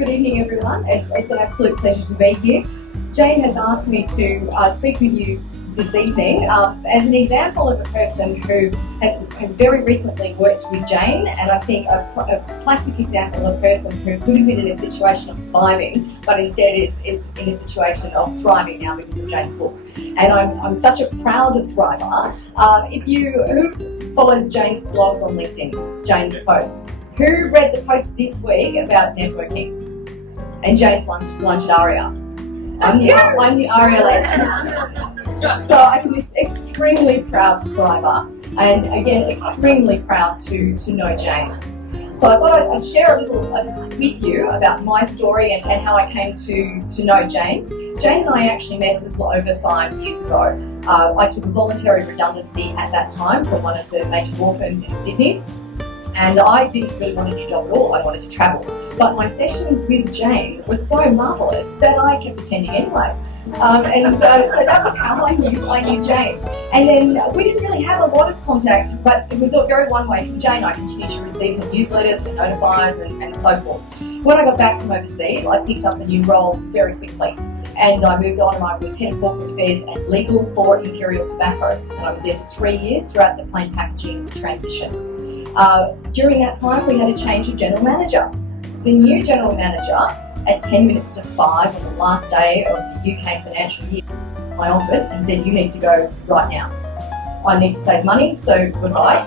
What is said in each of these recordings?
Good evening, everyone. It's an absolute pleasure to be here. Jane has asked me to speak with you this evening as an example of a person who has very recently worked with Jane, and I think a classic example of a person who could have been in a situation of surviving, but instead is in a situation of thriving now because of Jane's book. And I'm such a proud thriver. Who follows Jane's blogs on LinkedIn, Jane's posts? Who read the post this week about networking? And Jane's lunch at Aria. I'm the Aria lady. So I'm just extremely proud thriver, and again, extremely proud to know Jane. So I thought I'd share a little with you about my story and how I came to know Jane. Jane and I actually met a little over 5 years ago. I took a voluntary redundancy at that time from one of the major law firms in Sydney. And I didn't really want a new job at all. I wanted to travel. But my sessions with Jane were so marvellous that I kept attending anyway. So that was how I knew Jane. And then we didn't really have a lot of contact, but it was very one-way from Jane. I continued to receive her newsletters, her notifiers, and so forth. When I got back from overseas, I picked up a new role very quickly. And I moved on and I was Head of Corporate Affairs and Legal for Imperial Tobacco. And I was there for 3 years throughout the plain packaging transition. During that time, we had a change of general manager. The new general manager, at 10 minutes to 5 on the last day of the UK financial year, my office and said, "You need to go right now. I need to save money, so goodbye."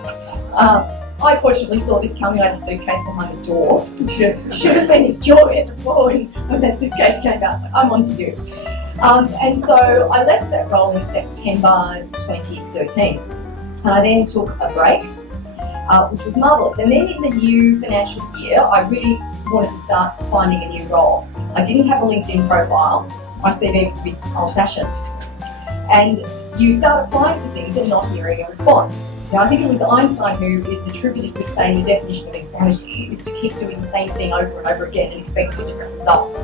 I fortunately saw this coming. I had a suitcase behind the door. Should have seen his jaw hit the floor when that suitcase came out. I'm on to you. And so I left that role in September 2013. And I then took a break, which was marvellous. And then in the new financial year, I really wanted to start finding a new role. I didn't have a LinkedIn profile. My CV was a bit old-fashioned. And you start applying for things and not hearing a response. Now, I think it was Einstein who is attributed with saying the definition of insanity is to keep doing the same thing over and over again and expecting a different result.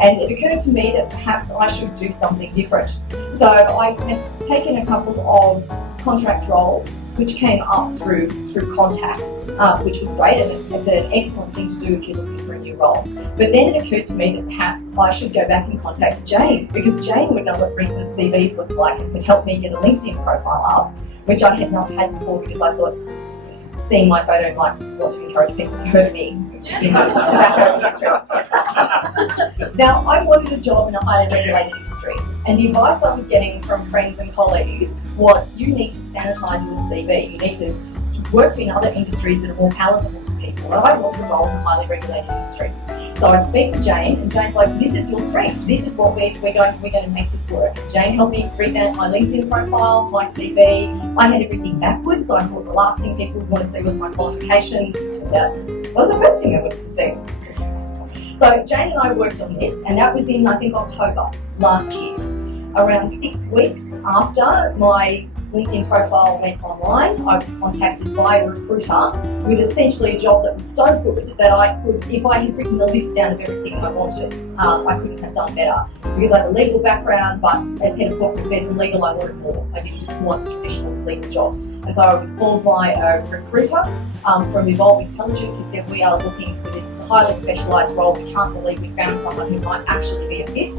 And it occurred to me that perhaps I should do something different. So I had taken a couple of contract roles which came up through contacts, which was great, and it's an excellent thing to do if you're looking for a new role. But then it occurred to me that perhaps I should go back and contact Jane, because Jane would know what recent CVs look like and could help me get a LinkedIn profile up, which I had not had before because I thought seeing my photo might want to encourage people to hurt me in the tobacco industry. Now, I wanted a job in a highly regulated industry, and the advice I was getting from friends and colleagues was you need to sanitise your CV. You need to just work in other industries that are more palatable to people. And I wanted a role in a highly regulated industry. So I speak to Jane, and Jane's like, "This is your strength. This is what we're going to make this work." Jane helped me revamp my LinkedIn profile, my CV. I had everything backwards, so I thought the last thing people would want to see was my qualifications. Turned out it was the first thing they wanted to see. So Jane and I worked on this, and that was in, I think, October last year. Around 6 weeks after my LinkedIn profile went online, I was contacted by a recruiter with essentially a job that was so good that I could, if I had written a list down of everything I wanted, I couldn't have done better. Because I had a legal background, but as Head of Corporate Affairs and Legal, I wanted more. I didn't just want a traditional legal job. And so I was called by a recruiter from Evolve Intelligence who said, "We are looking for this highly specialised role. We can't believe we found someone who might actually be a fit."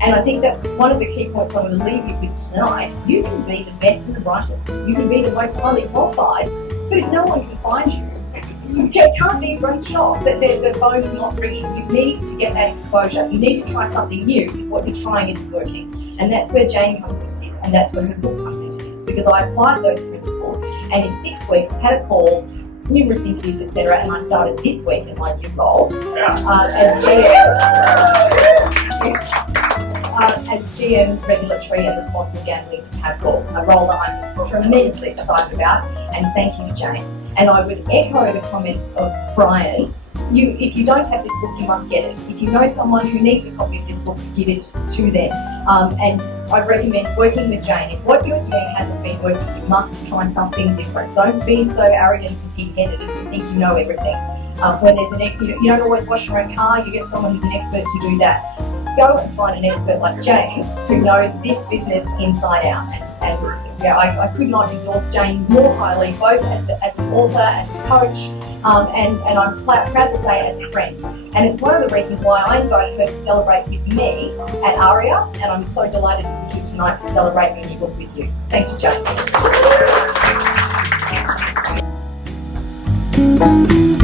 And I think that's one of the key points I'm going to leave you with tonight. You can be the best and the brightest. You can be the most highly qualified, but if no one can find you, you can't be a great job. The phone is not ringing. You need to get that exposure. You need to try something new if what you're trying isn't working. And that's where Jane comes into this, and that's where her book comes into this, because I applied those principles, and in 6 weeks I had a call, numerous interviews, etc., and I started this week in my new role as GM Regulatory and Responsible Gambling for Tabcorp, a role that I'm tremendously excited about, and thank you to Jane. And I would echo the comments of Brian. If you don't have this book, you must get it. If you know someone who needs a copy of this book, give it to them. And I recommend working with Jane. If what you're doing hasn't been working, you must try something different. Don't be so arrogant and pig-headed as you think you know everything. When there's an expert, you don't always wash your own car, you get someone who's an expert to do that. Go and find an expert like Jane who knows this business inside out. And yeah, I could not endorse Jane more highly, both as an author, as a coach, and I'm proud to say as a friend. And it's one of the reasons why I invited her to celebrate with me at ARIA, and I'm so delighted to be here tonight to celebrate her new book with you. Thank you, Jane.